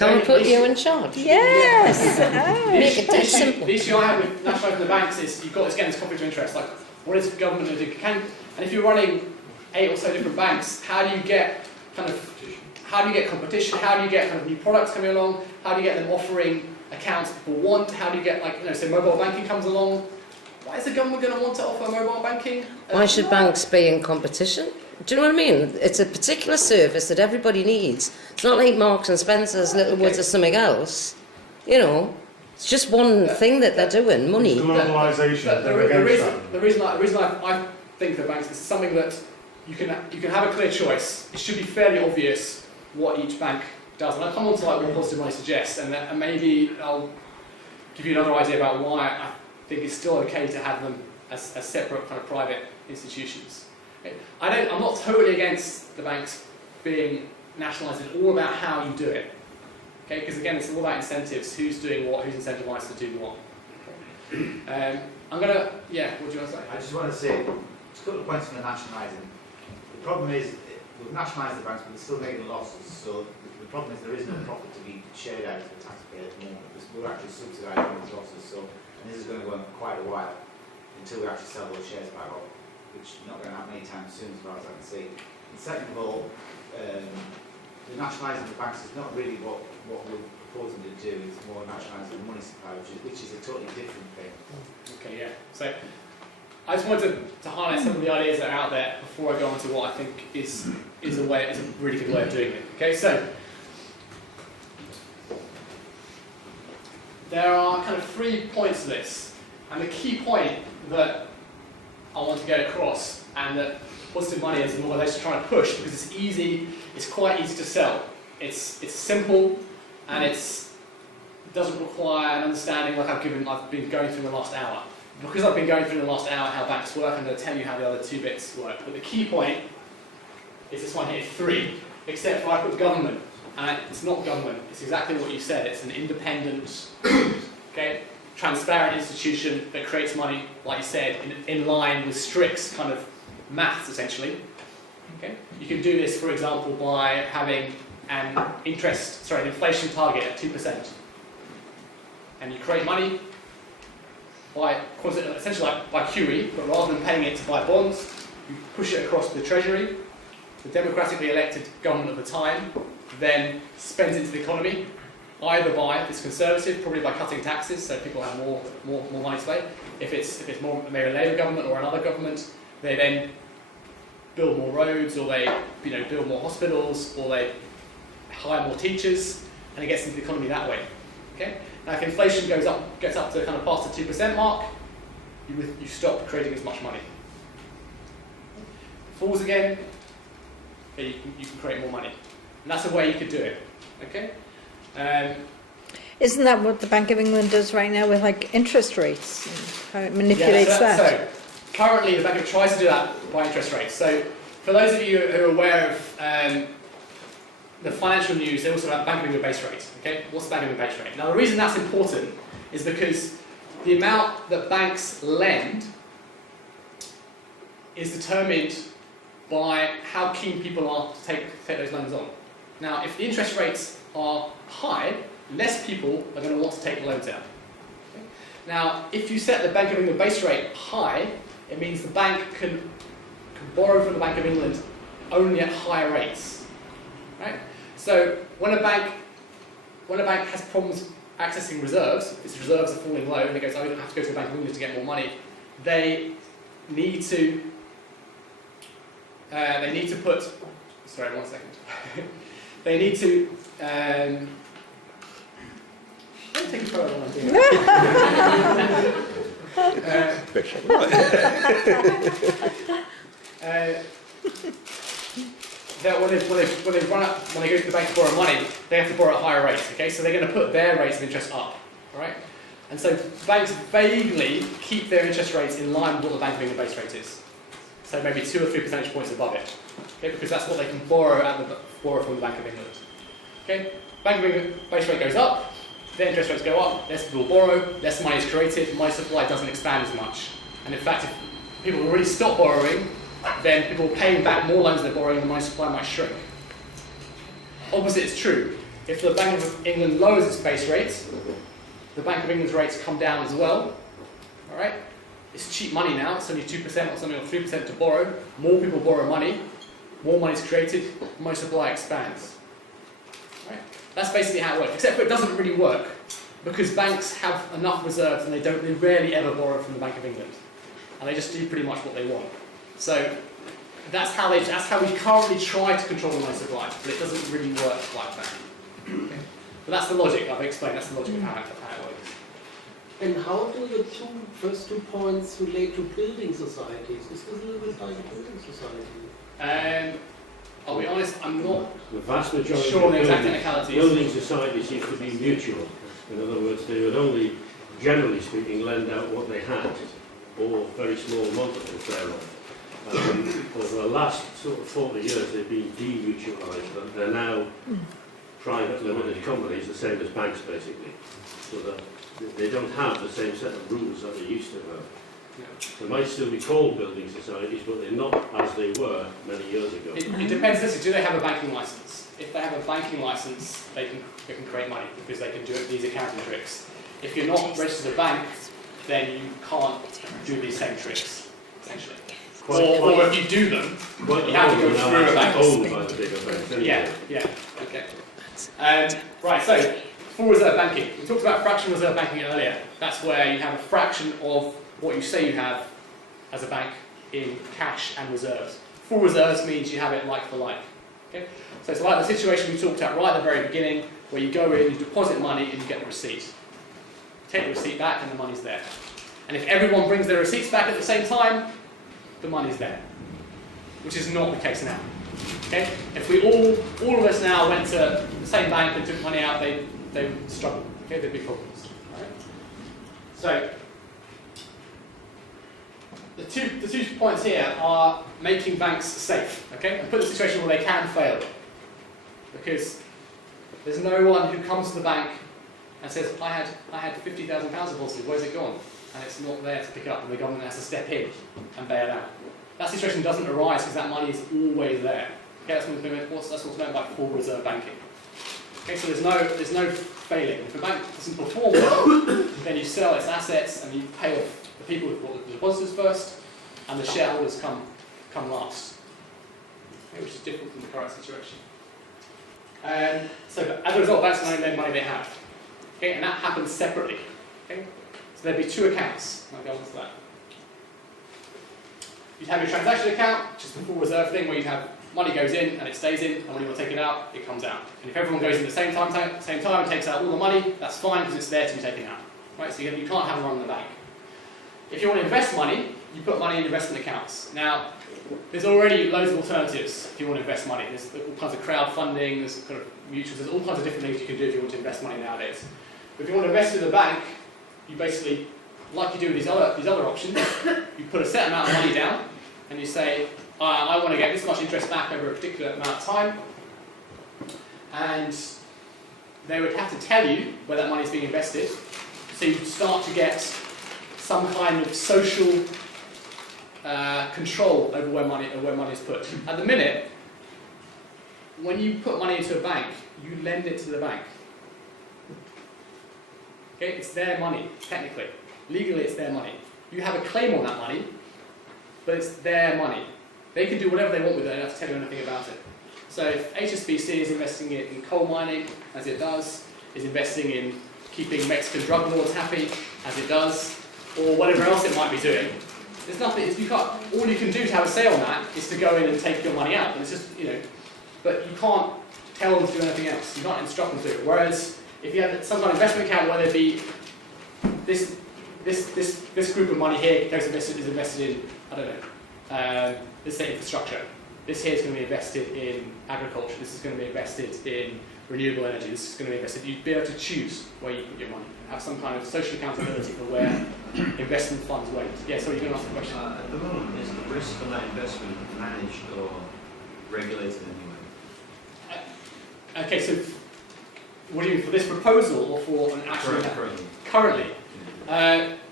Can we put you in charge? Yes! Make it dead simple. The issue I have with nationalising the banks is you've got this, again, this conflict of interest. Like, what is government going to do? And if you're running 8 or so different banks, how do you get competition? How do you get kind of new products coming along? How do you get them offering accounts people want? How do you get, like, say mobile banking comes along? Why is the government going to want to offer mobile banking? Why should banks be in competition? Do you know what I mean? It's a particular service that everybody needs. It's not like Marks and Spencer's, Littlewoods or something else. You know, it's just one thing that they're doing, money. Globalisation. The reason I think that banks is something that you can have a clear choice. It should be fairly obvious what each bank does. And I'll come on to like what positive money suggests, and maybe I'll give you another idea about why I think it's still okay to have them as separate kind of private institutions. Okay. I'm not totally against the banks being nationalised. It's all about how you do it. Okay, because again, it's all about incentives. Who's doing what? Who's incentivised to do what? What do you want to say? I just want to say, just a couple of points on the nationalising. The problem is, we've nationalised the banks, but they're still making losses. So the problem is there is no profit to be shared out to the taxpayer at the moment. We're actually subsidising those losses. So, and this is going to go on for quite a while until we actually sell those shares back up, which is not going to happen anytime soon, as far as I can see. And second of all, the nationalising of the banks is not really what we're proposing to do. It's more nationalising the money supply, which is a totally different thing. Okay, yeah. So I just wanted to highlight some of the ideas that are out there before I go on to what I think is a really good way of doing it. Okay, so there are kind of 3 points to this, and the key point that I want to get across, and that positive money is an organisation trying to push, because it's easy, it's quite easy to sell. It's simple, and it doesn't require an understanding like I've been going through in the last hour. Because I've been going through in the last hour how banks work, I'm going to tell you how the other 2 bits work. But the key point is this one here, 3, except for I put government, and it's not government. It's exactly what you said. It's an independent, okay, transparent institution that creates money, like you said, in line with strict kind of maths, essentially. Okay? You can do this, for example, by having an inflation target at 2%. And you create money by, essentially like by QE, but rather than paying it to buy bonds, you push it across the Treasury. The democratically elected government of the time then spends into the economy, either by, if it's conservative, probably by cutting taxes, so people have more money to pay. If it's more maybe a Labour government or another government, they then build more roads, or they build more hospitals, or they hire more teachers, and it gets into the economy that way. Okay? Now, if inflation gets up to kind of past the 2% mark, you stop creating as much money. It falls again, okay, you can create more money, and that's a way you could do it. Okay. Isn't that what the Bank of England does right now with like interest rates? How it manipulates that? So currently the Bank of England tries to do that by interest rates. So for those of you who are aware of the financial news, they also have Bank of England base rate. Okay, what's the Bank of England base rate? Now the reason that's important is because the amount that banks lend is determined by how keen people are to take those loans on. Now, if the interest rates are high, less people are going to want to take loans out. Okay? Now, if you set the Bank of England base rate high, it means the bank can borrow from the Bank of England only at higher rates. Right? So when a bank has problems accessing reserves, if its reserves are falling low and it goes, I have to go to the Bank of England to get more money, they need to put. Sorry, 1 second. They need to. Don't take a photo when I'm doing when they go to the bank to borrow money, they have to borrow at higher rates. Okay, so they're going to put their rates of interest up. All right, and so banks vaguely keep their interest rates in line with what the Bank of England base rate is. So maybe 2 or 3 percentage points above it. Okay, because that's what they can borrow from the Bank of England. Okay, Bank of England base rate goes up, their interest rates go up, less people borrow, less money is created, money supply doesn't expand as much. And in fact, if people really stop borrowing, then people are paying back more loans they're borrowing and the money supply might shrink. Opposite is true. If the Bank of England lowers its base rates, the Bank of England's rates come down as well. All right? It's cheap money now. It's only 2% or something, or 3% to borrow. More people borrow money. More money is created. Money supply expands. All right? That's basically how it works. Except for it doesn't really work because banks have enough reserves and they rarely ever borrow from the Bank of England, and they just do pretty much what they want. So that's how we currently try to control the money supply, but it doesn't really work like that. Okay. But that's the logic I've explained. That's the logic of how it works. And how do your first two points relate to building societies? Is this a little bit like a building society? I'll be honest, I'm not The vast majority sure on of the exact technicalities. building societies seem to be mutual. In other words, they would only, generally speaking, lend out what they had, or very small multiples thereof. Over the last sort of 40 years, they've been demutualised, and they're now private limited companies, the same as banks, basically. So that they don't have the same set of rules that they used to have. They might still be called building societies, but they're not as they were many years ago. It depends. Listen, do they have a banking license? If they have a banking license, they can create money because they can do these accounting tricks. If you're not registered as a bank, then you can't do these same tricks, essentially. Or if you do them, you have to go through a bank. Owned by the bigger banks anyway. Yeah, okay. Right, so full reserve banking. We talked about fractional reserve banking earlier. That's where you have a fraction of what you say you have as a bank in cash and reserves. Full reserves means you have it like for like. Okay? So it's like the situation we talked about right at the very beginning, where you go in, you deposit money, and you get the receipt. Take the receipt back, and the money's there. And if everyone brings their receipts back at the same time, the money's there, which is not the case now. Okay? If we all of us now went to the same bank and took money out, they would struggle. Okay? There'd be problems. All right? So the two points here are making banks safe. Okay? And put in a situation where they can fail, because there's no one who comes to the bank and says, I had £50,000 deposited, where's it gone? And it's not there to pick up, and the government has to step in and bail out. That situation doesn't arise because that money is always there. Okay, that's what's meant by full reserve banking. Okay, so there's no failing. If a bank doesn't perform well, then you sell its assets and you pay off the people who bought the depositors first, and the shareholders come last. Okay, which is different from the current situation. So as a result, banks can only lend money they have. Okay, and that happens separately. Okay? So there'd be two accounts. I'll go on to that. You'd have your transaction account, which is the full reserve thing, where you have money goes in and it stays in, and when you want to take it out, it comes out. And if everyone goes in at the same time and takes out all the money, that's fine because it's there to be taken out. Right? So you can't have a run in the bank. If you want to invest money, you put money in investment accounts. Now, there's already loads of alternatives if you want to invest money. There's all kinds of crowdfunding, there's kind of mutuals, there's all kinds of different things you can do if you want to invest money nowadays. But if you want to invest in the bank, you basically, like you do with these other options, you put a set amount of money down, and you say, I want to get this much interest back over a particular amount of time, and they would have to tell you where that money is being invested, so you start to get some kind of social control over where money is put. At the minute, when you put money into a bank, you lend it to the bank. Okay, it's their money, technically. Legally, it's their money. You have a claim on that money, but it's their money. They can do whatever they want with it, they don't have to tell you anything about it. So if HSBC is investing it in coal mining, as it does, is investing in keeping Mexican drug lords happy, as it does, or whatever else it might be doing, there's nothing, all you can do to have a say on that is to go in and take your money out. And it's just, but you can't tell them to do anything else. You can't instruct them to do it. Whereas if you have some kind of investment account where there'd be this group of money here is invested in, I don't know, let's say infrastructure. This here is going to be invested in agriculture. This is going to be invested in renewable energy. This is going to be invested. You'd be able to choose where you put your money. Have some kind of social accountability for where investment funds went. Yeah, so you're going to ask a question. At the moment, is the risk on that investment managed or regulated anyway? Okay, so what do you mean, for this proposal or for an actual... Currently.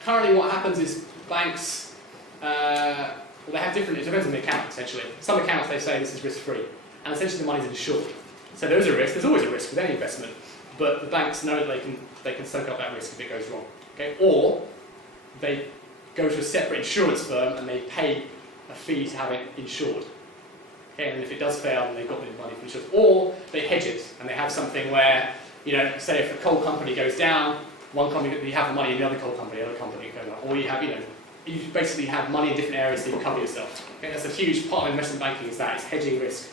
Currently what happens is banks, they have different, it depends on the account essentially. Some accounts they say this is risk-free, and essentially the money's insured. So there is a risk. There's always a risk with any investment, but the banks know that they can soak up that risk if it goes wrong. Okay? Or they go to a separate insurance firm and they pay a fee to have it insured. Okay? And if it does fail, then they've got the money for insurance. Or they hedge it and they have something where, say if a coal company goes down, one company, you have the money in the other coal company, the other company goes up. Or you have, you basically have money in different areas so you cover yourself. Okay? That's a huge part of investment banking, is that, it's hedging risk.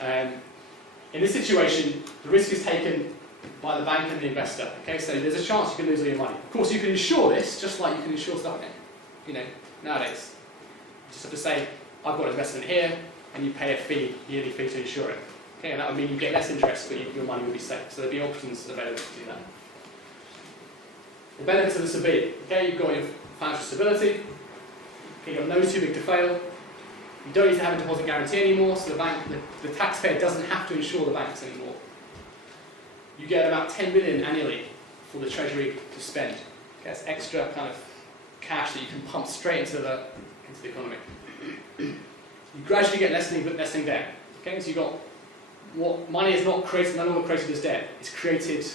In this situation, the risk is taken by the bank and the investor. Okay, so there's a chance you can lose all your money. Of course, you can insure this just like you can insure stuff. Nowadays, you just have to say, I've got an investment here, and you pay a yearly fee to insure it. Okay, and that would mean you get less interest, but your money will be safe. So there'll be options available to do that. The benefits of this would be, okay, you've got your financial stability. Okay, you've got no too big to fail. You don't need to have a deposit guarantee anymore, so the taxpayer doesn't have to insure the banks anymore. You get about 10 million annually for the Treasury to spend. Okay, that's extra kind of cash that you can pump straight into the economy. You gradually get lessening debt. Okay, so you've got what money is not created, no longer created as debt. It's created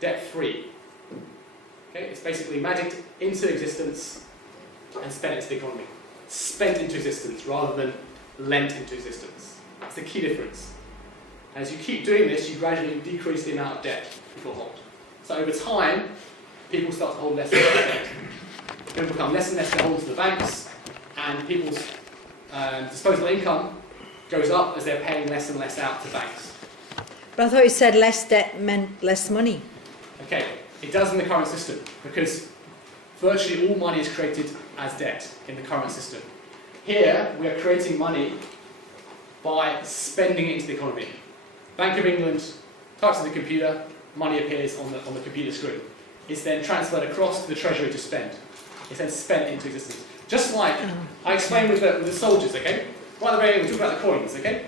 debt-free. Okay, it's basically magicked into existence and spent into the economy. Spent into existence rather than lent into existence. That's the key difference. As you keep doing this, you gradually decrease the amount of debt people hold. So over time, people start to hold less and less debt. People become less and less to hold to the banks, and people's disposable income goes up as they're paying less and less out to banks. But I thought you said less debt meant less money. Okay, it does in the current system, because virtually all money is created as debt in the current system. Here, we are creating money by spending it into the economy. Bank of England types in the computer, money appears on the computer screen. It's then transferred across to the Treasury to spend. It's then spent into existence. Just like I explained with the soldiers, okay? Right at the very end, we talk about the coins, okay?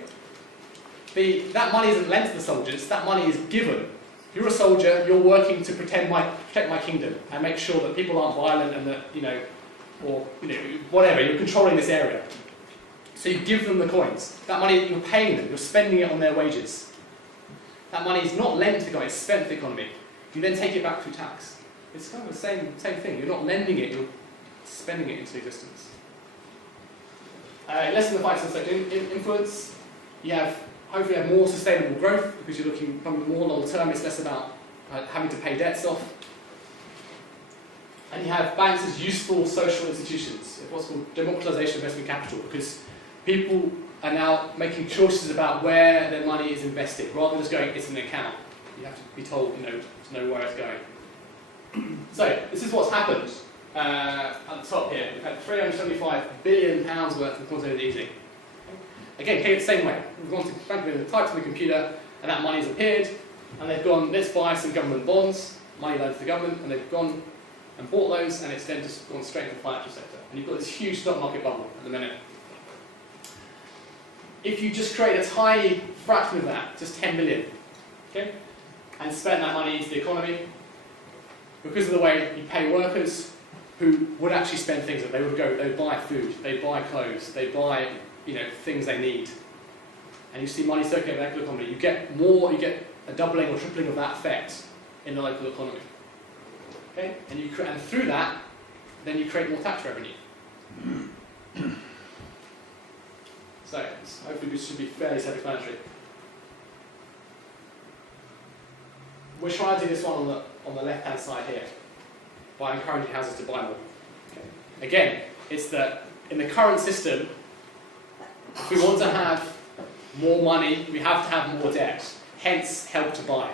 That money isn't lent to the soldiers, that money is given. If you're a soldier, you're working to protect my kingdom and make sure that people aren't violent and that, whatever, you're controlling this area. So you give them the coins. That money, you're paying them, you're spending it on their wages. That money is not lent to the economy, it's spent to the economy. You then take it back through tax. It's kind of the same thing. You're not lending it, you're spending it into existence. Less than the 5% sector influence, hopefully have more sustainable growth because you're looking more long term, it's less about having to pay debts off. And you have banks as useful social institutions, what's called democratisation of investment capital, because people are now making choices about where their money is invested, rather than just going, it's in an account. You have to be told, to know where it's going. So, this is what's happened at the top here. We've had £375 billion worth of quantitative easing. Again, the same way. We've gone to Bank of England, typed in the computer, and that money's appeared, and they've gone, let's buy some government bonds, money loaned to the government, and they've gone and bought those, and it's then just gone straight into the financial sector. And you've got this huge stock market bubble at the minute. If you just create a tiny fraction of that, just 10 million, okay, and spend that money into the economy, because of the way you pay workers who would actually spend things that they would buy food, they buy clothes, they buy things they need, and you see money circulating in the local economy, you get a doubling or tripling of that effect in the local economy. Okay, and through that, then you create more tax revenue. So hopefully this should be fairly self-explanatory. We're trying to do this one on the left-hand side here, by encouraging houses to buy more. Okay. Again, it's that in the current system, if we want to have more money, we have to have more debt, hence Help to Buy.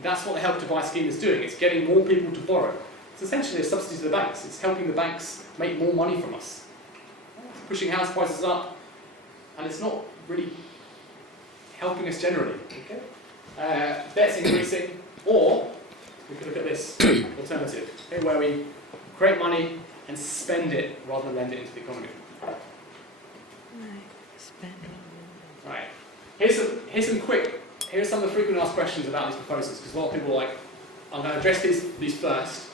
That's what the Help to Buy scheme is doing. It's getting more people to borrow. It's essentially a subsidy to the banks. It's helping the banks make more money from us. It's pushing house prices up, and it's not really helping us generally. Okay? Debt's increasing, or we could look at this alternative, okay, where we create money and spend it rather than lend it into the economy. Right. Here's some of the frequently asked questions about these proposals, because a lot of people are like, I'm going to address these first,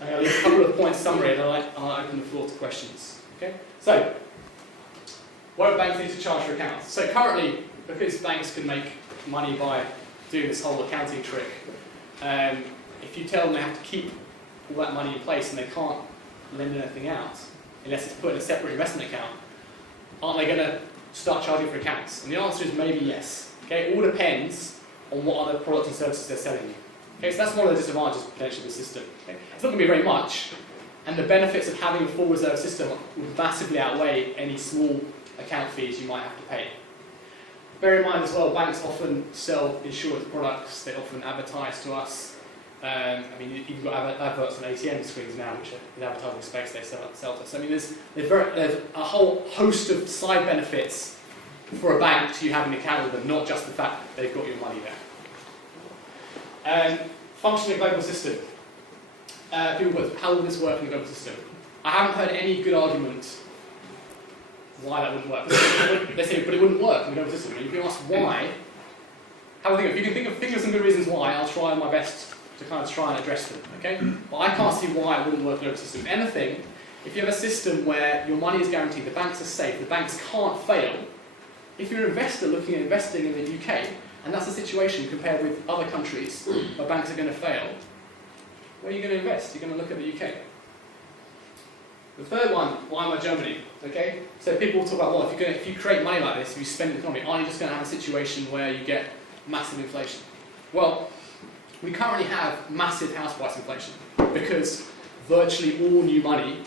I'm going to leave a couple of points summary, and I'll open the floor to questions. Okay? So, Won't banks need to charge for accounts? So currently, because banks can make money by doing this whole accounting trick, if you tell them they have to keep all that money in place and they can't lend anything out unless it's put in a separate investment account, aren't they going to start charging for accounts? And the answer is maybe yes. Okay, it all depends on what other products and services they're selling you. Okay, so that's one of the disadvantages potentially of the system. Okay? It's not going to be very much, and the benefits of having a full reserve system would massively outweigh any small account fees you might have to pay. Bear in mind as well, banks often sell insurance products, they often advertise to us. I mean, you've got adverts on ATM screens now, which are in advertising space they sell to us. I mean, there's a whole host of side benefits for a bank to you having an account with them, not just the fact that they've got your money there. Functioning global system. People go, how will this work in the global system? I haven't heard any good argument why that wouldn't work. They say, but it wouldn't work in the global system. And you can ask why. Have a think. If you can think of some good reasons why, I'll try my best to kind of try and address them. Okay? But I can't see why it wouldn't work in the global system. If anything, if you have a system where your money is guaranteed, the banks are safe, the banks can't fail. If you're an investor looking at investing in the UK, and that's the situation compared with other countries where banks are going to fail, where are you going to invest? You're going to look at the UK. The third one, why am I Germany? Okay? So people talk about, well, if you create money like this, if you spend the economy, aren't you just going to have a situation where you get massive inflation? Well, we currently have massive house price inflation because virtually all new money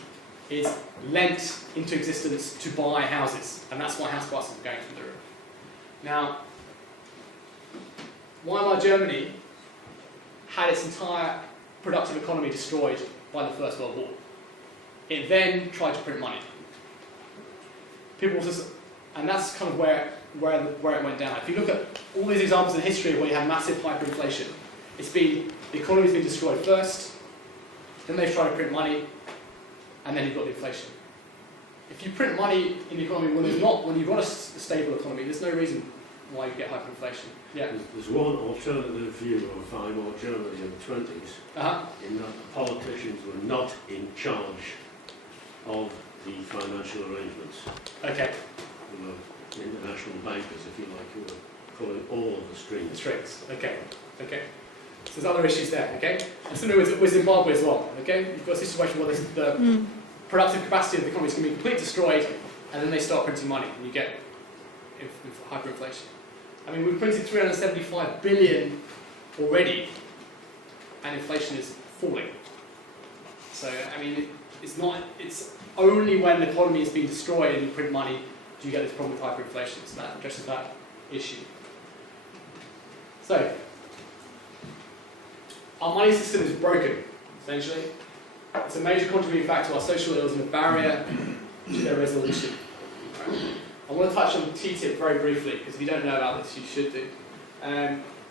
is lent into existence to buy houses, and that's why house prices are going through the roof. Now, Weimar Germany had its entire productive economy destroyed by the First World War. It then tried to print money. And that's kind of where it went down. If you look at all these examples in history where you have massive hyperinflation, the economy's been destroyed first, then they've tried to print money, and then you've got the inflation. If you print money in the economy when you've got a stable economy, there's no reason why you get hyperinflation. Yeah. There's one alternative view of Weimar Germany in the 20s, in that the politicians were not in charge of the financial arrangements. Okay. They were international bankers, if you like, who were pulling all of the strings. The strings. Okay. Okay. So there's other issues there. Okay. And similar with Zimbabwe as well. Okay. You've got a situation where the productive capacity of the economy is going to be completely destroyed, and then they start printing money, and you get hyperinflation. I mean, we've printed 375 billion already, and inflation is falling. So, I mean, it's only when the economy is being destroyed and you print money do you get this problem with hyperinflation. So that addresses that issue. So, our money system is broken, essentially. It's a major contributing factor to our social ills and a barrier to their resolution. Right. I want to touch on TTIP very briefly, because if you don't know about this, you should do.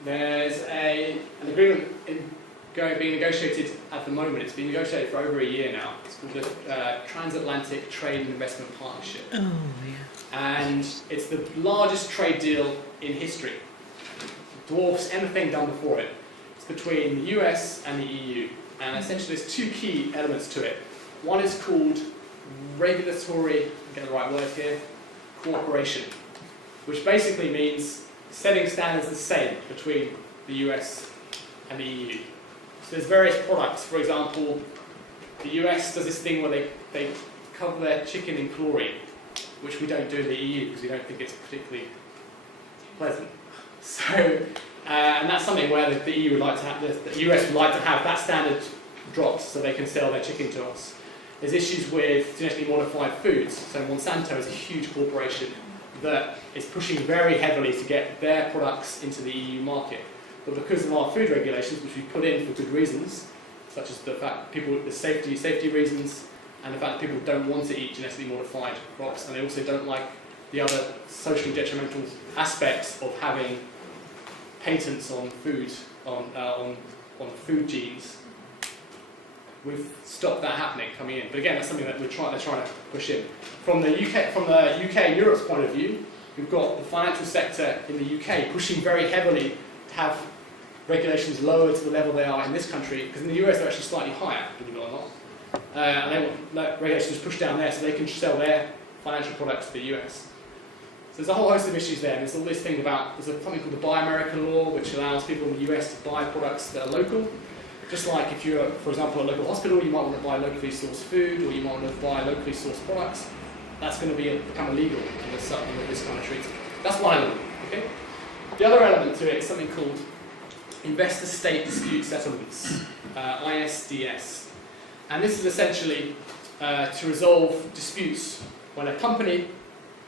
There's an agreement being negotiated at the moment. It's been negotiated for over a year now. It's called the Transatlantic Trade and Investment Partnership. Oh, yeah. And it's the largest trade deal in history. It dwarfs anything done before it. It's between the US and the EU. And essentially there's two key elements to it. One is called regulatory, get the right word here, cooperation, which basically means setting standards the same between the US and the EU. So there's various products. For example, the US does this thing where they cover their chicken in chlorine, which we don't do in the EU because we don't think it's particularly pleasant. So, and that's something where the EU would like to have, the US would like to have that standard dropped so they can sell their chicken to us. There's issues with genetically modified foods. So Monsanto is a huge corporation that is pushing very heavily to get their products into the EU market. But because of our food regulations, which we put in for good reasons, such as the fact the safety reasons, and the fact that people don't want to eat genetically modified crops, and they also don't like the other socially detrimental aspects of having patents on food, on food genes. We've stopped that happening coming in, but again, that's something that they're trying to push in. From the UK and Europe's point of view, we've got the financial sector in the UK pushing very heavily to have regulations lower to the level they are in this country, because in the US they're actually slightly higher, believe it or not. And they want regulations pushed down there so they can sell their financial products to the US. So there's a whole host of issues there. There's all this thing about, there's something called the Buy American law, which allows people in the US to buy products that are local. Just like if you're, for example, a local hospital, you might want to buy locally sourced food, or you might want to buy locally sourced products. That's going to become illegal in this kind of treaty. That's one element. Okay? The other element to it is something called Investor-State Dispute Settlements, ISDS. And this is essentially to resolve disputes when a company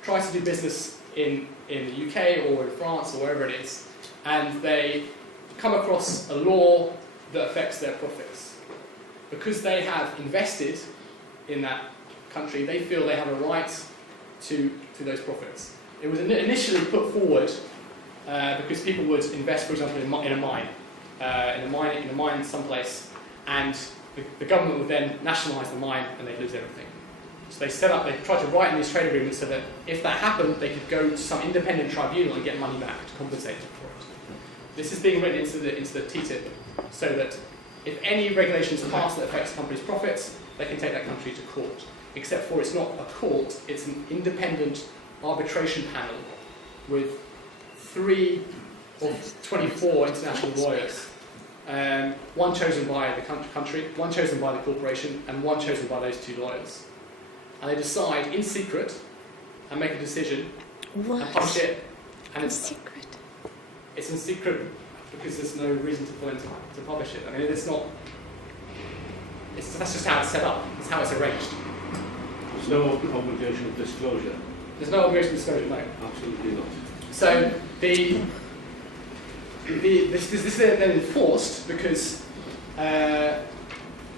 tries to do business in the UK or in France or wherever it is, and they come across a law that affects their profits. Because they have invested in that country, they feel they have a right to those profits. It was initially put forward because people would invest, for example, in a mine someplace, and the government would then nationalise the mine and they'd lose everything. So they tried to write in these trade agreements so that if that happened, they could go to some independent tribunal and get money back to compensate for it. This is being written into the TTIP, so that if any regulation is passed that affects a company's profits, they can take that country to court. Except for it's not a court, it's an independent arbitration panel with 3 of 24 international lawyers. One chosen by the country, one chosen by the corporation, and one chosen by those 2 lawyers. And they decide in secret and make a decision and publish it. And it's in secret because there's no reason for them to publish it. I mean, that's just how it's set up. It's how it's arranged. There's no obligation of disclosure. There's no obligation of disclosure, no. Absolutely not. So this is then enforced because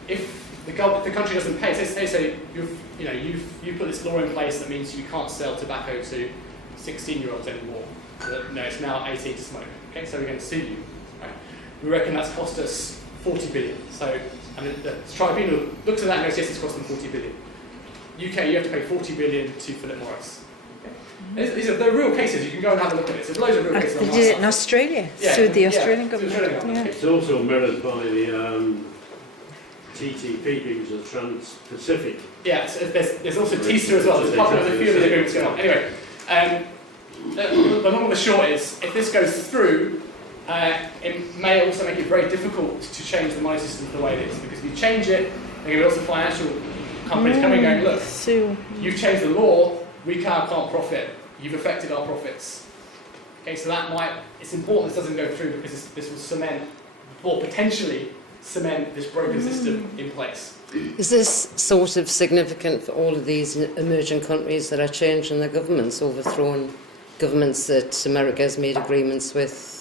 if the country doesn't pay, say you've put this law in place that means you can't sell tobacco to 16-year-olds anymore. No, it's now 18 to smoke. Okay, so we're going to sue you. Right? We reckon that's cost us 40 billion. So, the tribunal looks at that and goes, yes, it's cost them 40 billion. UK, you have to pay 40 billion to Philip Morris. Okay? They're real cases. You can go and have a look at this. There's loads of real cases. They did it in Australia, sued the Australian government. Yeah. It's also mirrored by the TTP agreements of Trans-Pacific. Yeah, so there's also TISA as well. There's a few of these agreements going on. Anyway, the long and the short is, if this goes through, it may also make it very difficult to change the money system the way it is. Because if you change it, there will be lots of financial companies coming and going, look, you've changed the law, we can't profit, you've affected our profits. Okay, so it's important this doesn't go through because this will cement, or potentially cement, this broken system in place. Is this sort of significant for all of these emerging countries that are changing their governments, overthrowing governments that America has made agreements with,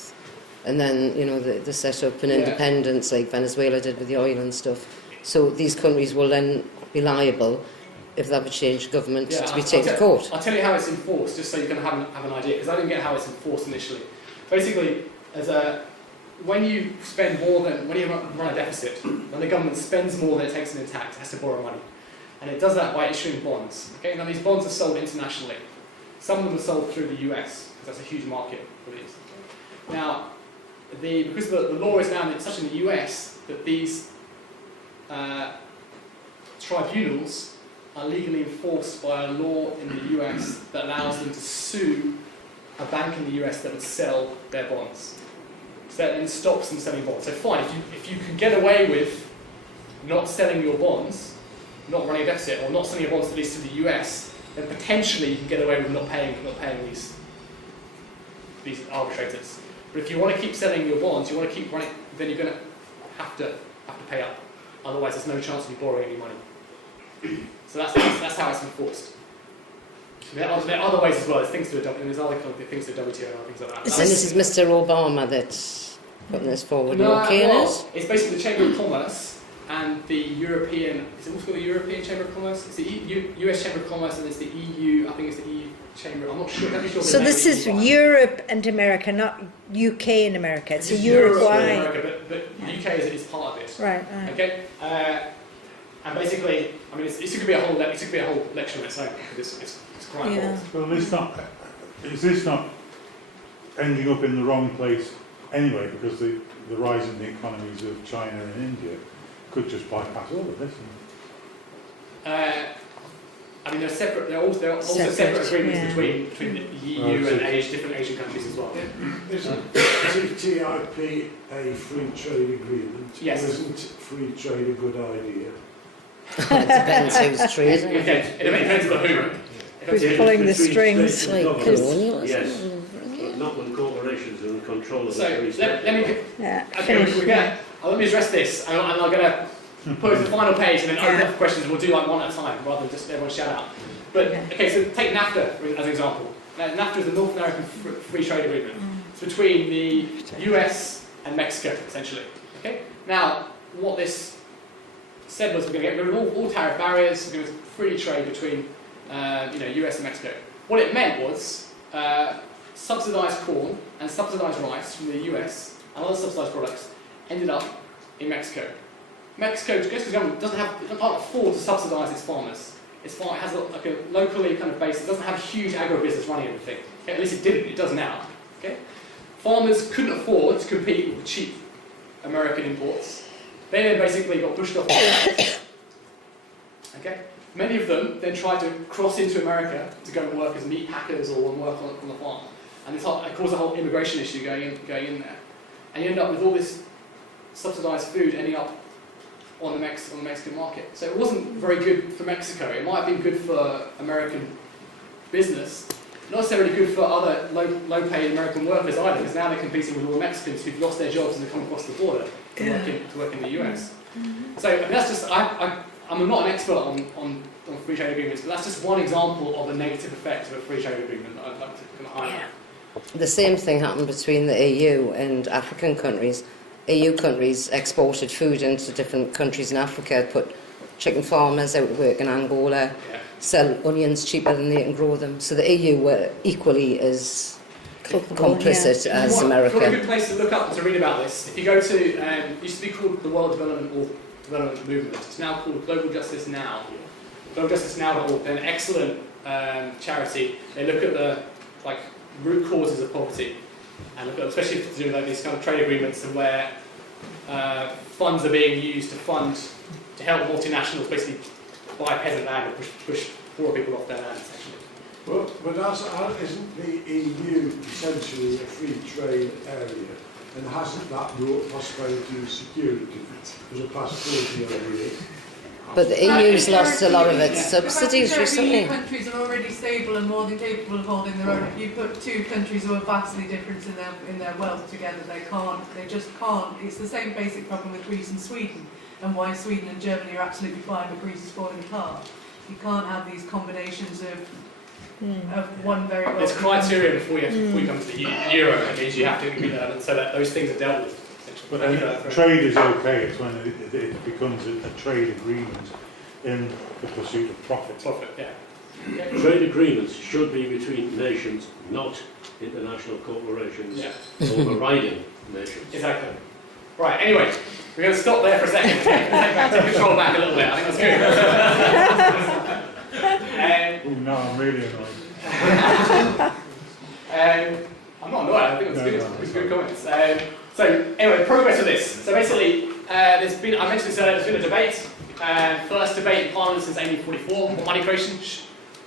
and then, they set up an independence like Venezuela did with the oil and stuff? So these countries will then be liable, if they have a changed government, to be taken to court. I'll tell you how it's enforced, just so you can have an idea, because I didn't get how it's enforced initially. Basically, when you run a deficit, when the government spends more than it takes in tax, it has to borrow money. And it does that by issuing bonds. Okay? Now these bonds are sold internationally. Some of them are sold through the US, because that's a huge market for these. Now, because the law is now such in the US that these tribunals are legally enforced by a law in the US that allows them to sue a bank in the US that would sell their bonds. So that then stops them selling bonds. So fine, if you can get away with not selling your bonds, not running a deficit, or not selling your bonds at least to the US, then potentially you can get away with not paying these arbitrators. But if you want to keep selling your bonds, you want to keep running, then you're going to have to pay up. Otherwise, there's no chance of you borrowing any money. So that's how it's enforced. There are other ways as well. There's things to do, and there's other kind of things to do WTO and things like that. And this is Mr. Obama that's putting this forward. It's basically the Chamber of Commerce and the European. Is it also called the European Chamber of Commerce? It's the US Chamber of Commerce and it's the EU. I think it's the EU Chamber. I'm not sure. So this is Europe and America, not UK and America. It's a Europe-wide. America, but the UK is part of it. Right. Okay. And basically, I mean, it could be a whole lecture on its own because it's quite involved. Well, is this not ending up in the wrong place anyway? Because the rise in the economies of China and India could just bypass all of this. I mean, there are also separate Separate, agreements yeah. between the EU and different Asian countries as well. Isn't TTIP a free trade agreement? Yes. Isn't free trade a good idea? It depends who's trading. Okay, it depends on who. Who's Yeah, pulling the between strings? states and Like governments, colonialism. yes, but not when corporations are in control of the So free let me Yeah, okay, finish. let me address this, and I'm going to put the final page and then open up for questions. We'll do like one at a time rather than just everyone shout out. But okay, so take NAFTA as an example. Now, NAFTA is the North American Free Trade Agreement. It's between the US and Mexico, essentially. Okay. Now, what this said was we're going to get rid of all tariff barriers. We're going to free trade between US and Mexico. What it meant was subsidised corn and subsidised rice from the US and other subsidised products ended up in Mexico. Mexico's government can't afford to subsidise its farmers. It has like a locally kind of base. It doesn't have a huge agribusiness running everything. Okay? At least it didn't. It does now. Okay? Farmers couldn't afford to compete with cheap American imports. They then basically got pushed off. Okay? Many of them then tried to cross into America to go and work as meat packers or work on the farm. And it caused a whole immigration issue going in there. And you end up with all this subsidised food ending up on the Mexican market. So it wasn't very good for Mexico. It might have been good for American business, not necessarily good for other low-paid American workers either, because now they're competing with all the Mexicans who've lost their jobs and have come across the border to work in the US. So I mean, that's just, I'm not an expert on free trade agreements, but that's just one example of the negative effect of a free trade agreement that I'd like to kind of highlight. The same thing happened between the EU and African countries. EU countries exported food into different countries in Africa, put chicken farmers out of work in Angola, sell onions cheaper than they can grow them. So the EU were equally as complicit as America. Probably a good place to look up and to read about this. If you go to, it used to be called the World Development Movement. It's now called Global Justice Now. GlobalJusticeNow.org. They're an excellent charity. They look at the root causes of poverty. And especially to do with these kind of trade agreements and where funds are being used to help multinationals basically buy peasant land and push poor people off their land, essentially. But isn't the EU essentially a free trade area, and hasn't that brought prosperity and security for the past 40 odd years? But the EU's lost a lot of its subsidies EU recently. countries are already stable and more than capable of holding their own. If you put two countries who are vastly different in their wealth together, they just can't. It's the same basic problem with Greece and Sweden, and why Sweden and Germany are absolutely fine but Greece is falling apart. You can't have these combinations of one very well. There's criteria before you come to the euro. It means you have to agree that, so that those things are dealt with. But trade is okay, it's when it becomes a trade agreement in the pursuit of profit. Profit, yeah. Trade agreements should be between nations, not international corporations overriding nations. Exactly. Right, anyway, we're going to stop there for a second. Take control back a little bit. I think that's good. No, I'm really annoyed. I'm not annoyed, I think it's good comments. So anyway, progress with this. So basically, I mentioned this earlier, there's been a debate. First debate in Parliament since 1844 on money creation,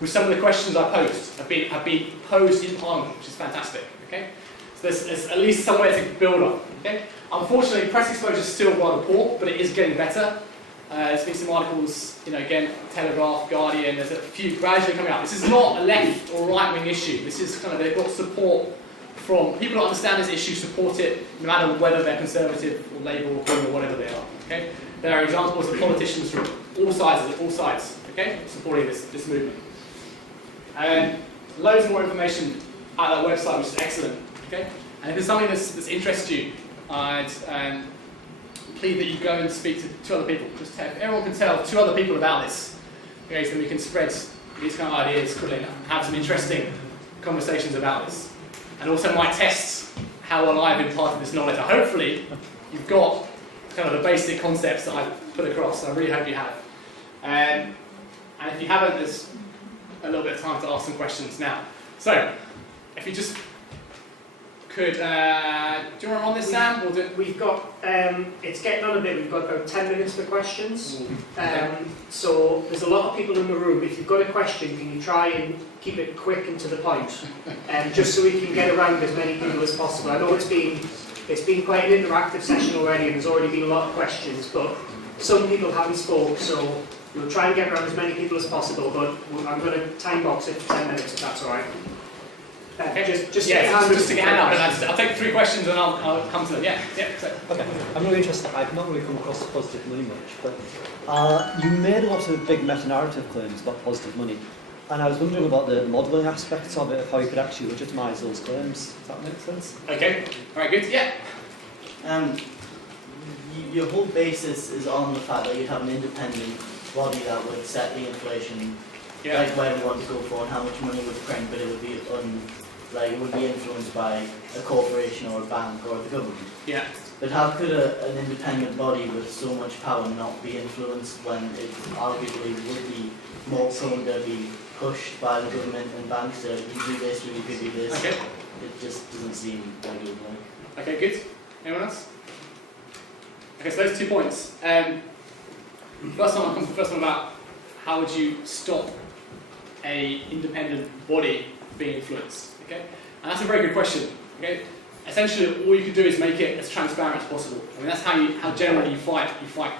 with some of the questions I posed have been posed in Parliament, which is fantastic. Okay, so there's at least somewhere to build on. Okay, unfortunately, press exposure is still rather poor, but it is getting better. There's been some articles, again, Telegraph, Guardian. There's a few gradually coming out. This is not a left or right wing issue. This is they've got support from people who understand this issue, support it, no matter whether they're Conservative or Labour or Green or whatever they are. Okay, there are examples of politicians from all sides, okay, supporting this movement. Loads more information at our website, which is excellent. Okay, and if there's something that's interests you, I'd plead that you go and speak to two other people. Just if everyone can tell two other people about this, okay, so then we can spread these kind of ideas quickly and have some interesting conversations about this. And also might test how well I've imparted this knowledge. And hopefully you've got kind of the basic concepts that I've put across. I really hope you have. And if you haven't, there's a little bit of time to ask some questions now. So, if you just could, do you want to run this, Sam? Or We've got, it's getting on a bit, we've got about 10 minutes for questions. So there's a lot of people in the room. If you've got a question, can you try and keep it quick and to the point? Just so we can get around as many people as possible. I know it's been quite an interactive session already and there's already been a lot of questions, but some people haven't spoke, so we'll try and get around as many people as possible, but I'm going to time box it for 10 minutes if that's alright. Okay. Just yeah, get your hand just stick your hand up, and I'll take 3 questions and I'll come to them. Yeah. So. Okay, I'm really interested. I've not really come across positive money much, but you made a lot of big meta-narrative claims about positive money, and I was wondering about the modelling aspects of it, of how you could actually legitimise those claims. Does that make sense? Okay, alright, good. Yeah. Your whole basis is on the fact that you'd have an independent body that would set the inflation, like where we want to go for and how much money would print, but it would be it would be influenced by a corporation or a bank or the government. Yeah. But how could an independent body with so much power not be influenced when it arguably would be more prone to be pushed by the government and banks to you do this, you could do this? Okay. It just doesn't seem like it would work. Okay, good. Anyone else? Okay, so those 2 points. First one, I'll come to the first one about how would you stop a independent body being influenced. Okay, and that's a very good question. Okay, essentially all you can do is make it as transparent as possible. I mean that's how generally you fight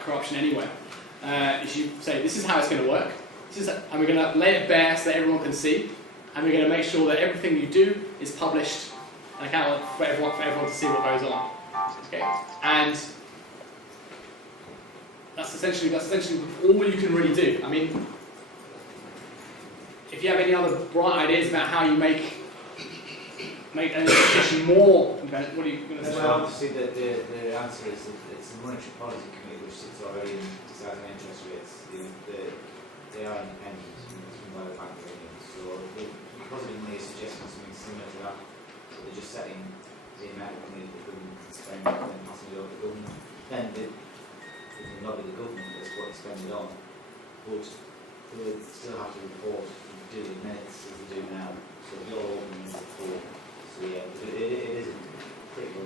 corruption anyway. Is you say this is how it's going to work. And we're going to lay it bare so that everyone can see, and we're going to make sure that everything you do is published and accountable for everyone to see what goes on. Okay, and that's essentially all you can really do. I mean, if you have any other bright ideas about how you make an institution more independent, what are you going to say? Well, obviously the answer is that it's the Monetary Policy Committee which sits already in deciding interest rates. They are independent by the Bank of England. So possibly may suggesting something similar to that. So they're just setting the amount of money the government can spend and then passing it over to the government. Then it will not be the government that's what they spend it on. But they still have to report and do the minutes as they do now. So they're all open before. So yeah, it is a critical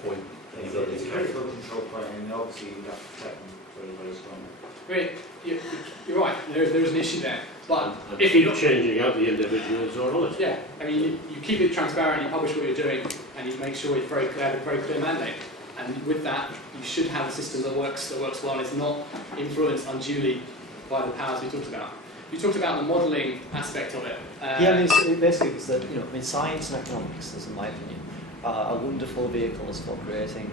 point. It's a critical control point, and obviously you have to protect them very, very strongly. Great, you're right. There is an issue there, but and if keep you changing out the individuals or on it. yeah, I mean you keep it transparent, you publish what you're doing, and you make sure it's very clear, have a very clear mandate. And with that, you should have a system that works well and is not influenced unduly by the powers we talked about. You talked about the modelling aspect of it. Yeah, I mean, basically it's that, science and economics, in my opinion, are wonderful vehicles for creating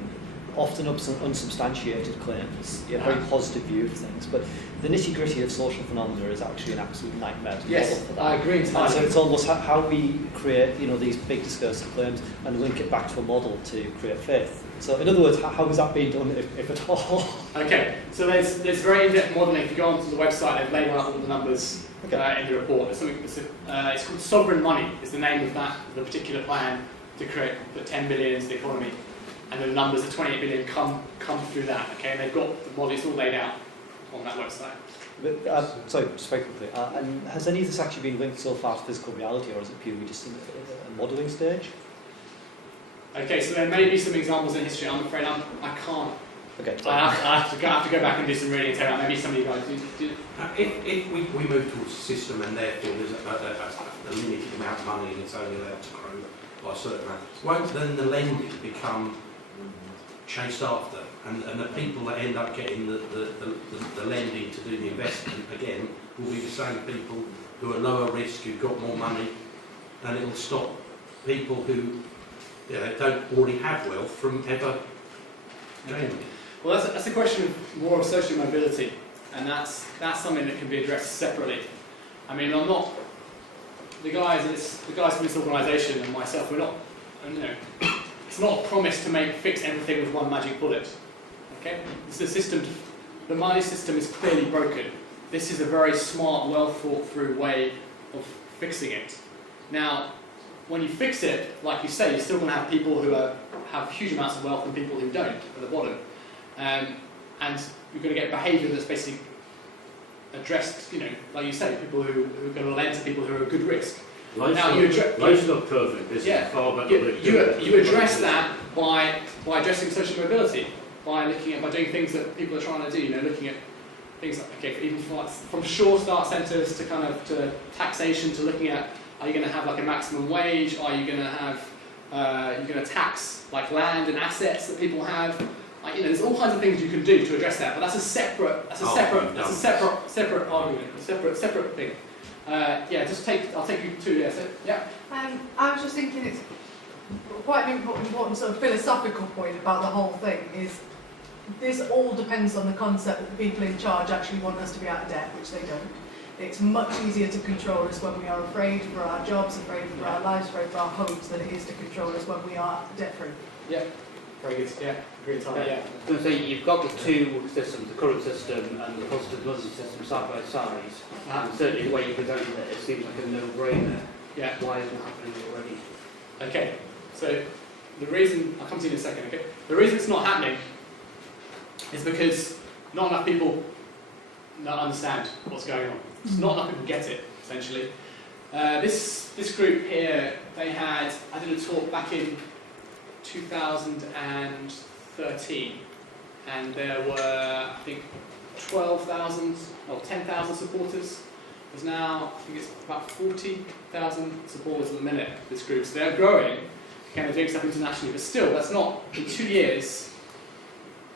often unsubstantiated claims, a very positive view of things, but the nitty-gritty of social phenomena is actually an absolute nightmare to model for that. I agree entirely. So it's almost how we create, these big discursive claims and link it back to a model to create faith. So in other words, how is that being done, if at all? Okay, so there's very in-depth modelling. If you go onto the website, they've laid out all the numbers in the report. It's called Sovereign Money, is the name of the particular plan to create the 10 billion into the economy. And the numbers of 28 billion come through that, okay? And they've got the model, it's all laid out on that website. But, sorry, just very quickly, and has any of this actually been linked so far to physical reality, or is it purely just a modelling stage? Okay, so there may be some examples in history. I'm afraid I can't. Okay. I have to go back and do some reading and tell you. Maybe some of you guys do. If we move towards a system and therefore there's a limited amount of money and it's only allowed to grow by a certain amount, won't then the lending become chased after? And the people that end up getting the lending to do the investment, again, will be the same people who are lower risk, who've got more money, and it will stop people who don't already have wealth from ever gaining. Well, that's a question more of social mobility, and that's something that can be addressed separately. I mean, I'm not the guys from this organisation and myself. We're not, it's not a promise to fix everything with one magic bullet. Okay, it's a system. The money system is clearly broken. This is a very smart, well thought through way of fixing it. Now, when you fix it, like you say, you're still going to have people who have huge amounts of wealth and people who don't at the bottom. And you're going to get behaviour that's basically addressed, like you say, people who are going to lend to people who are a good risk. Life's not perfect, is it? Far better you address that by addressing social mobility, by doing things that people are trying to do. You know, looking at things like, okay, even from sure start centres to taxation, to looking at, are you going to have like a maximum wage? Are you going to have you're going to tax like land and assets that people have? Like, you know, there's all kinds of things you can do to address that, but that's a separate argument, a separate thing. I'll take you to I was just thinking it's quite an important sort of philosophical point about the whole thing is this all depends on the concept that the people in charge actually want us to be out of debt, which they don't. It's much easier to control us when we are afraid for our jobs, afraid for our lives, afraid for our homes, than it is to control us when we are debt-free. Yeah, very good. Yeah, great time. Yeah. I was going to say, you've got the two systems, the current system and the positive budget system side by side. And certainly the way you presented it seems like a no-brainer. Yeah. Why isn't it happening already? Okay, so the reason, I'll come to you in a second, okay? The reason it's not happening is because not enough people understand what's going on. Not enough people get it, essentially. This group here, they had, I did a talk back in 2013, and there were, I think, 10,000 supporters. There's now, I think it's about 40,000 supporters at the minute, this group. So they're growing, they're doing stuff internationally, but still, that's not, in 2 years,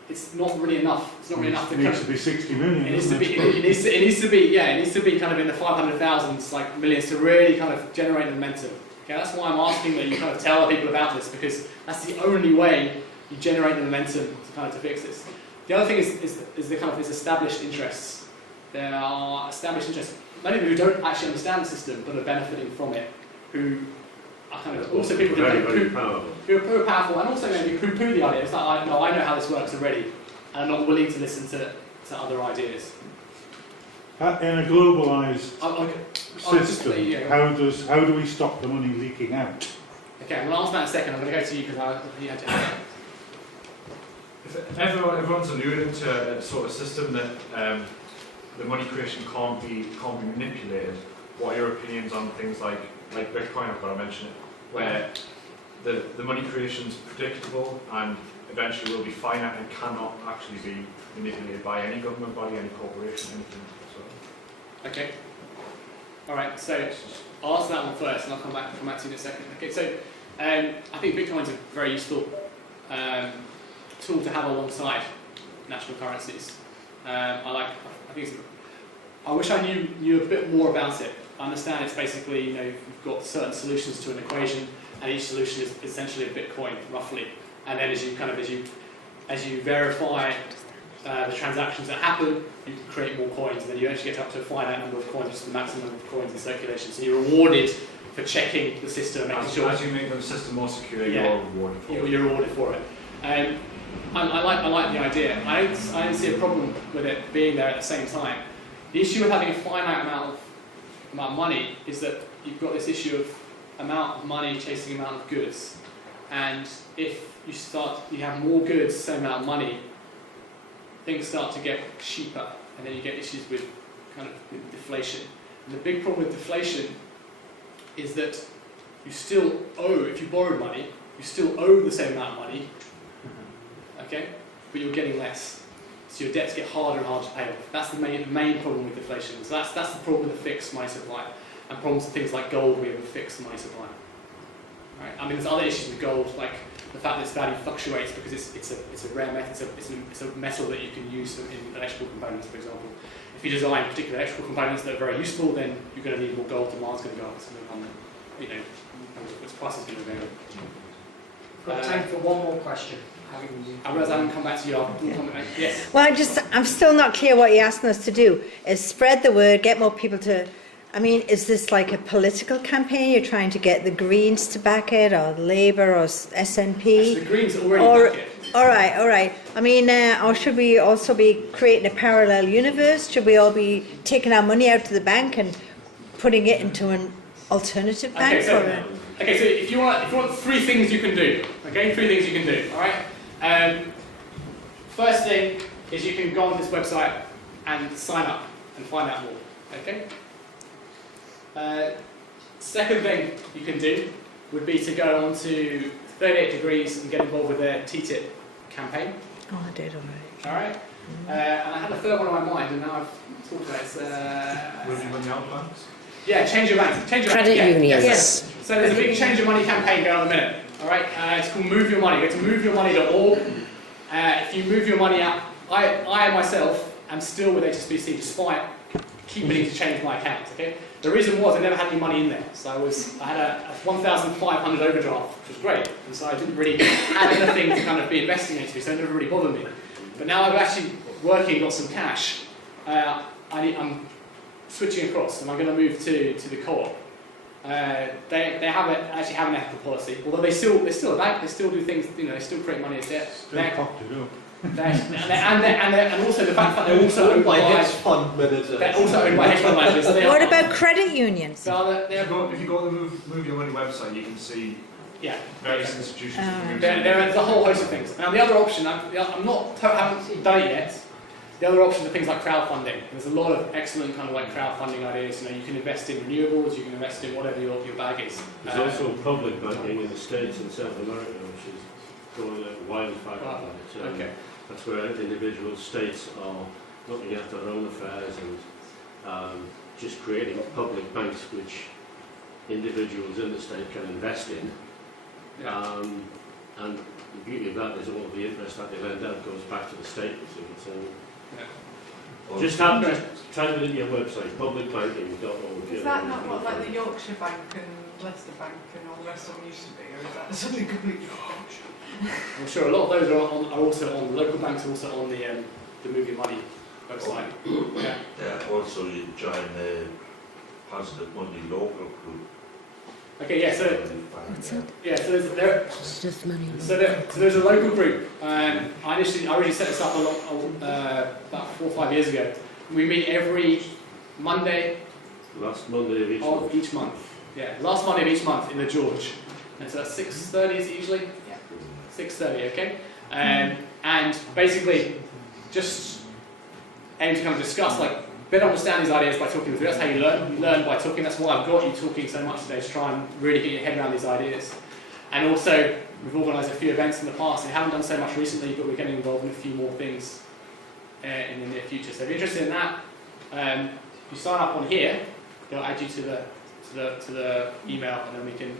it's not really enough. It's not really enough to. It needs to be 60 million. It needs to be kind of in the 500,000s, like millions, to really kind of generate momentum. Okay, that's why I'm asking that you kind of tell people about this, because that's the only way you generate the momentum to fix this. The other thing is the kind of this established interests. There are established interests, many people who don't actually understand the system but are benefiting from it, who are kind of also people who are powerful and also maybe poo-poo the idea. It's like, I know how this works already, and I'm not willing to listen to other ideas. In a globalised system, how do we stop the money leaking out? Okay, I'm going to answer that in a second. I'm going to go to you because you had to. If everyone's alluding to a sort of system that the money creation can't be manipulated, what are your opinions on things like Bitcoin? I've got to mention it, where the money creation is predictable and eventually will be finite and cannot actually be manipulated by any government body, any corporation, anything. Okay. All right. So I'll answer that one first, and I'll come back to you in a second. Okay. So I think Bitcoin's a very useful tool to have alongside national currencies. I wish I knew a bit more about it. I understand it's basically, you've got certain solutions to an equation, and each solution is essentially a Bitcoin, roughly. And then as you verify the transactions that happen, you can create more coins, and then you actually get up to a finite number of coins, which is the maximum number of coins in circulation. So you're rewarded for checking the system, making sure. As you make the system more secure, you're rewarded for it. You're rewarded for it. I like the idea. I don't see a problem with it being there at the same time. The issue with having a finite amount of money is that you've got this issue of amount of money chasing amount of goods, and if you have more goods, same amount of money, things start to get cheaper, and then you get issues with with deflation. And the big problem with deflation is that you still owe, if you borrowed money, you still owe the same amount of money, okay, but you're getting less. So your debts get harder and harder to pay off. That's the main problem with deflation. So that's the problem with a fixed money supply. And problems with things like gold, we have a fixed money supply. Right? I mean, there's other issues with gold, like the fact that its value fluctuates because it's a rare metal. It's a metal that you can use in electrical components, for example. If you design particular electrical components that are very useful, then you're going to need more gold. Demand's going to go up. It's going to come, its price is going to go up. Got time for one more question. I realise I haven't come back to you. Yes. Well, I'm still not clear what you're asking us to do. Is spread the word, get more people to. I mean, is this like a political campaign? You're trying to get the Greens to back it, or Labour, or SNP? The Greens already back it. All right. I mean, or should we also be creating a parallel universe? Should we all be taking our money out to the bank and putting it into an alternative bank? So if you want 3 things you can do. Okay, 3 things you can do. All right. First thing is you can go on this website and sign up and find out more. Okay. Second thing you can do would be to go on to 38 Degrees and get involved with their TTIP campaign. Oh, I did already. All right. And I had a third one on my mind, and now I've talked about it. Moving money out banks? Yeah, change your bank. Change your Credit bank. unions. Yes. So there's a big change your money campaign going on at the minute. All right. It's called Move Your Money. Go to moveyourmoney.org. If you move your money out, I myself am still with HSBC despite keep needing to change my account. Okay. The reason was I never had any money in there, so I had a 1,500 overdraft, which was great, and so I didn't really have anything to kind of be investing into, so it never really bothered me. But now I'm actually working, got some cash. I'm switching across, and I'm going to move to the co-op. They actually have an ethical policy, although they're still a bank. They still do things, they still create money as debt. And also the fact that they're also owned by hedge fund managers. They're also owned by hedge fund managers. What about credit unions? So if you go on the Move Your Money website, you can see various institutions. There's a whole host of things. Now the other option, I haven't done it yet. The other option are things like crowdfunding. There's a lot of excellent kind of like crowdfunding ideas. You can invest in renewables, you can invest in whatever your bag is. There's also public banking in the States and South America, which is going like wildfire. Okay. That's where individual states are looking after their own affairs and just creating public banks which individuals in the state can invest in. And the beauty of that is all of the interest that they lend out goes back to the state. So just type it in your website, publicbanking.org. Is that not what like the Yorkshire Bank and Leicester Bank and all the rest of them used to be, or is that something completely different? I'm sure a lot of those are also on, local banks are also on the Move Your Money website. Also you join the Positive Money local group. Okay, yeah, so there's a local group. I originally set this up about 4 or 5 years ago. We meet every Monday. Last Monday of each month. Yeah, last Monday of each month in the George. And so that's 6:30 is it usually? 6:30, okay? And basically, just aim to kind of discuss, better understand these ideas by talking through. That's how you learn. You learn by talking. That's why I've got you talking so much today, to try and really get your head around these ideas. And also, we've organised a few events in the past. We haven't done so much recently, but we're getting involved in a few more things in the near future. So if you're interested in that, if you sign up on here, they'll add you to the email, and then we can.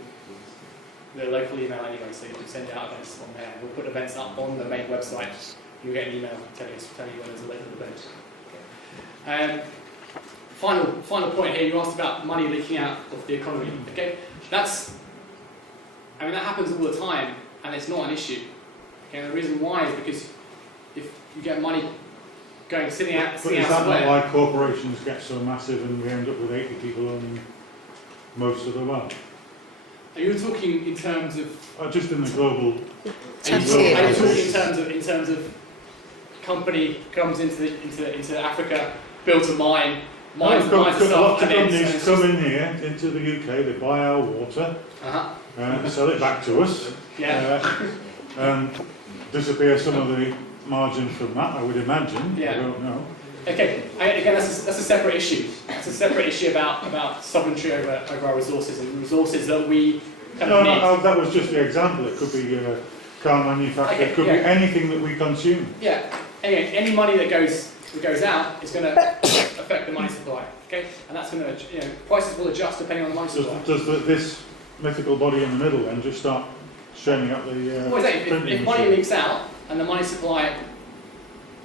The local email anyway, so you can send out events on there. We'll put events up on the main website. You'll get an email telling you when there's a local event. Final point here. You asked about money leaking out of the economy. Okay, that happens all the time, and it's not an issue. Okay, and the reason why is because if you get money sitting out But is that not why corporations get so massive and we end up with 80 people owning most of the wealth? Are you talking in terms of just in the global? Are you talking in terms of company comes into Africa, builds a mine, mines the lots of stuff, companies come in here into the UK. They buy our water, sell it back to us, and disappear some of the margin from that. I would imagine. I don't know. Okay, again, that's a separate issue. It's a separate issue about sovereignty over our resources and resources that we kind of need. No, that was just the example. It could be car manufacture. It could be anything that we consume. Yeah. Anyway, any money that goes out is going to affect the money supply. Okay, and that's going to prices will adjust depending on the money supply. Does this mythical body in the middle then just start churning up the? Well, if money leaks out and the money supply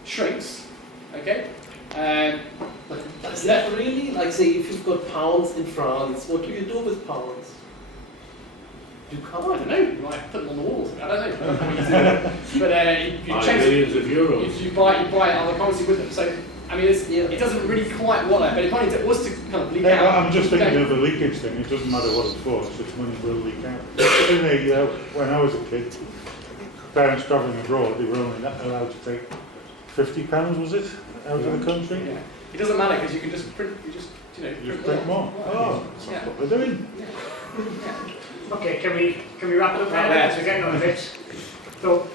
shrinks, okay. But is that really, say, if you've got pounds in France, what do you do with pounds? You can't. I don't know. You might put them on the walls. I don't know. But you change millions of euros. You buy other currency with them. So it doesn't really quite work. But if money was to kind of leak out, I'm just thinking of the leakage thing. It doesn't matter what it's for. It's just money will leak out. When I was a kid, parents travelling abroad, they were only allowed to take £50, was it? Out of the country? Yeah. It doesn't matter because you can just print. You just print more. That's what we're doing. Okay, can we wrap it up there? Because we're getting on a bit. So,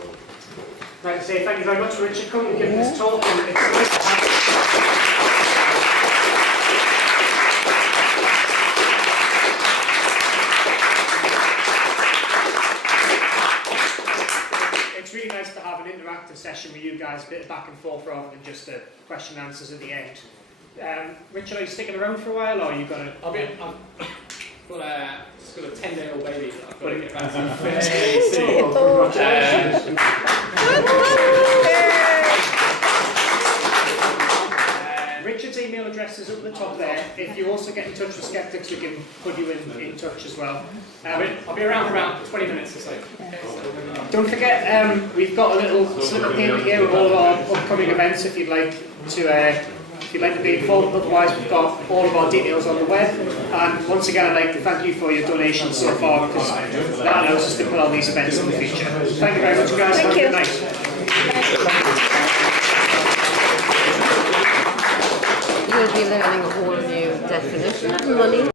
I'd like to say thank you very much, Richard, coming and giving this talk. And it's great to have interactive session with you guys, a bit of back and forth rather than just the question and answers at the end. Richard, are you sticking around for a while, or are you going to... I've got a 10-day-old baby that I've got to get back to. Richard's email address is up at the top there. If you also get in touch with Skeptics, we can put you in touch as well. I'll be around for about 20 minutes or so. Don't forget, we've got a little slip here with all of our upcoming events if you'd like to be informed. Otherwise, we've got all of our details on the web. And once again, I'd like to thank you for your donations so far, because that allows us to put on these events in the future. Thank you very much, guys. Have a good night. You'll be learning a whole new definition of money.